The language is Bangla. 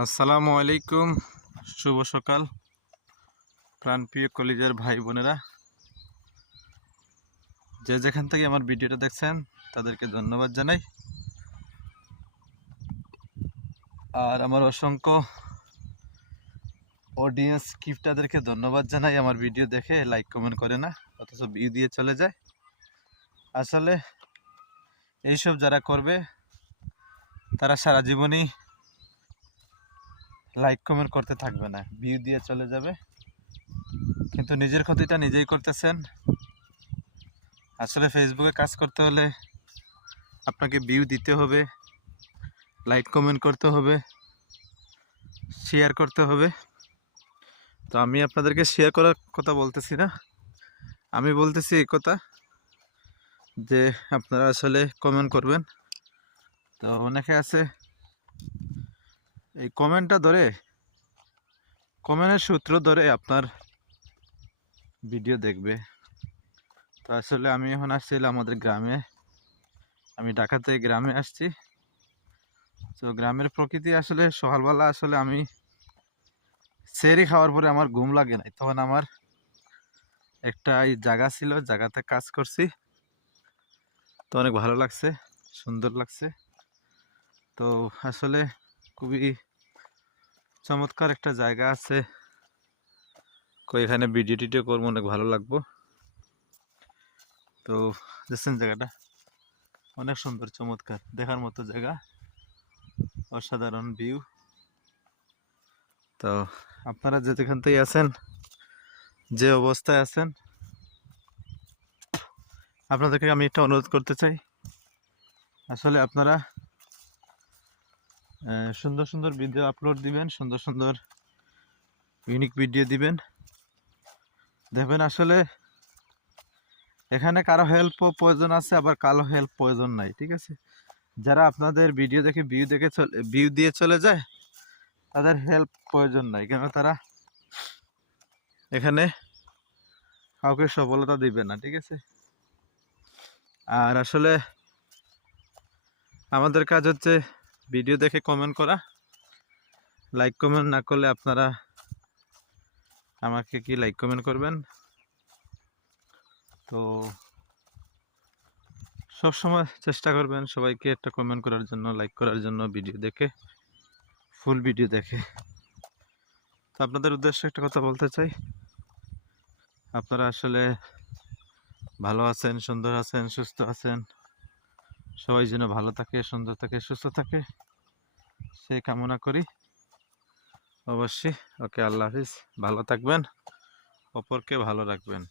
আসসালামু আলাইকুম, শুভ সকাল। প্রাণপ্রিয় কলেজের ভাই বোনেরা, যে যেখান থেকে আমার ভিডিওটা দেখছেন, তাদেরকে ধন্যবাদ জানাই। আর আমার অসংখ্য অডিয়েন্স কিফটাদেরকে ধন্যবাদ জানাই আমার ভিডিও দেখে। লাইক কমেন্ট করে না, অথচ ভিউ দিয়ে চলে যায়। আসলে, এইসব যারা করবে, তারা সারা জীবনই লাইক কমেন্ট করতে থাকবে না। ভিউ দিয়ে চলে যাবে। কিন্তু নিজের ক্ষতিটা নিজেই করতেছেন। আসলে ফেসবুকে কাজ করতে হলে আপনাকে ভিউ দিতে হবে লাইক কমেন্ট করতে হবে শেয়ার করতে হবে। তো আমি আপনাদেরকে শেয়ার করার কথা বলতেছি না। আমি বলতেছি এই কথা যে আপনারা আসলে কমেন্ট করবেন। তো অনেকে আছে এই কমেন্টটা ধরে, কমেন্টের সূত্র ধরে আপনার ভিডিও দেখবে। তো আসলে আমি এখন আসছিলাম আমাদের গ্রামে। আমি ঢাকা থেকে গ্রামে আসছি। তো গ্রামের প্রকৃতি আসলে সকালবেলা আসলে আমি সেরি খাওয়ার পরে আমার ঘুম লাগে নাই। তখন আমার একটা এই জায়গা ছিল, জায়গাতে কাজ করছি। তো অনেক ভালো লাগছে, সুন্দর লাগছে। তো আসলে খুবই চমৎকার একটা জায়গা আছে। এখানে ভিডিও টিডিও করব, অনেক ভালো লাগবো। তো, দেখছেন জায়গাটা? অনেক সুন্দর, চমৎকার, দেখার মতো জায়গা। অসাধারণ ভিউ তো, আপনারা যে যেখান আছেন, যে অবস্থায় আছেন, আপনাদেরকে আমি একটা অনুরোধ করতে চাই। আসলে আপনারা সুন্দর সুন্দর ভিডিও আপলোড দিবেন, সুন্দর সুন্দর ইউনিক ভিডিও দিবেন। দেখবেন আসলে এখানে কারও হেল্প প্রয়োজন আছে, আবার কারও হেল্প প্রয়োজন নাই, ঠিক আছে? যারা আপনাদের ভিডিও দেখে ভিউ দেখে ভিউ দিয়ে চলে যায়, তাদের হেল্প প্রয়োজন নাই, কেন তারা এখানে কাউকে সফলতা দিবে না, ঠিক আছে? আর আসলে আমাদের কাজ হচ্ছে ভিডিও দেখে কমেন্ট করা। লাইক কমেন্ট না করলে আপনারা আমাকে কি লাইক কমেন্ট করবেন? তো সব সময় চেষ্টা করবেন সবাইকে একটা কমেন্ট করার জন্য লাইক করার জন্য ভিডিও দেখে ফুল ভিডিও দেখে। তো আপনাদের উদ্দেশ্যে একটা কথা বলতে চাই। আপনারা আসলে ভালো আছেন, সুন্দর আছেন, সুস্থ আছেন? সবাই যেন ভালো থাকে, সুন্দর থাকে, সুস্থ থাকে সেই কামনা করি। অবশ্যই। ওকে, আল্লাহ হাফিজ। ভালো থাকবেন, অপরকে ভালো রাখবেন।